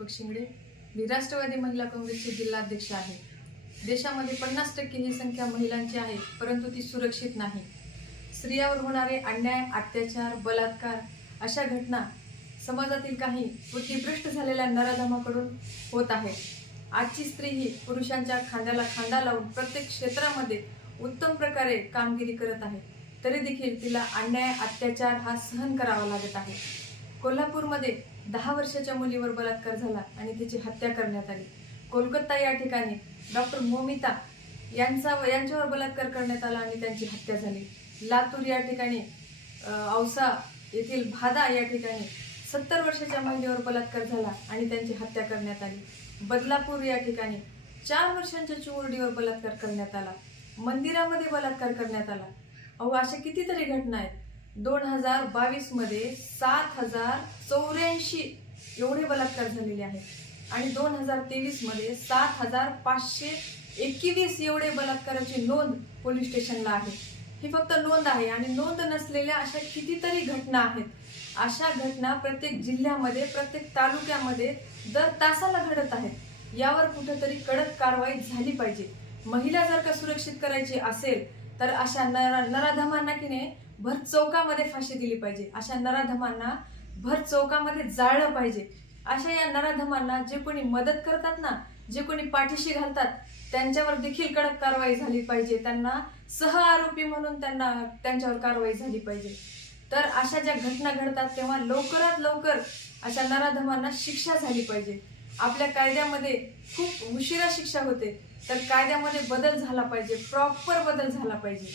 दीपक शिंगडे। मी राष्ट्रवादी महिला काँग्रेसचे जिल्हाध्यक्ष आहे। देशामध्ये 50% ही संख्या महिलांची आहे, परंतु ती सुरक्षित नाही। स्त्रियांवर होणारे अन्याय, अत्याचार, बलात्कार अशा घटना समाजातील काही बुद्धिभ्रष्ट झालेल्या नराधमाकडून होत आहे। आजची स्त्री ही पुरुषांच्या खांद्याला खांदा लावून प्रत्येक क्षेत्रामध्ये उत्तम प्रकारे कामगिरी करत आहे, तरी देखील तिला अन्याय, अत्याचार हा सहन करावा लागत आहे। कोल्हापूरमध्ये 10 वर्षाच्या मुलीवर बलात्कार झाला आणि तिची हत्या करण्यात आली। कोलकाता या ठिकाणी डॉक्टर मोमिता यांच्यावर बलात्कार करण्यात आला आणि त्यांची हत्या झाली। लातूर या ठिकाणी औसा येथील भादा या ठिकाणी 70 वर्षाच्या महिलेवर बलात्कार झाला आणि त्यांची हत्या करण्यात आली। बदलापूर या ठिकाणी 4 वर्षांच्या चिमुरडीवर बलात्कार करण्यात आला। मंदिरामध्ये बलात्कार करण्यात आला। अशा कितीतरी घटना आहेत। 2022 मध्ये 7084 एवढे बलात्कार झालेले आहेत आणि 2023 मध्ये 7521 एवढे बलात्काराची नोंद पोलीस स्टेशनला आहे। ही फक्त नोंद आहे आणि नोंद नसलेल्या अशा कितीतरी घटना आहेत। अशा घटना प्रत्येक जिल्ह्यामध्ये, प्रत्येक तालुक्यामध्ये दर तासाला घडत आहेत। यावर कुठेतरी कडक कारवाई झाली पाहिजे। महिला जर का सुरक्षित करायची असेल तर अशा नराधमांना की नाही भर चौकामध्ये फाशी दिली पाहिजे। अशा नराधमांना भर चौकामध्ये जाळलं पाहिजे। अशा या नराधमांना जे कोणी मदत करतात ना, जे कोणी पाठीशी घालतात, त्यांच्यावर देखील कडक कारवाई झाली पाहिजे। त्यांना सह आरोपी म्हणून त्यांच्यावर कारवाई झाली पाहिजे। तर अशा ज्या घटना घडतात तेव्हा लवकरात लवकर अशा नराधमांना शिक्षा झाली पाहिजे। आपल्या कायद्यामध्ये खूप उशिरा शिक्षा होते, तर कायद्यामध्ये बदल झाला पाहिजे, प्रॉपर बदल झाला पाहिजे।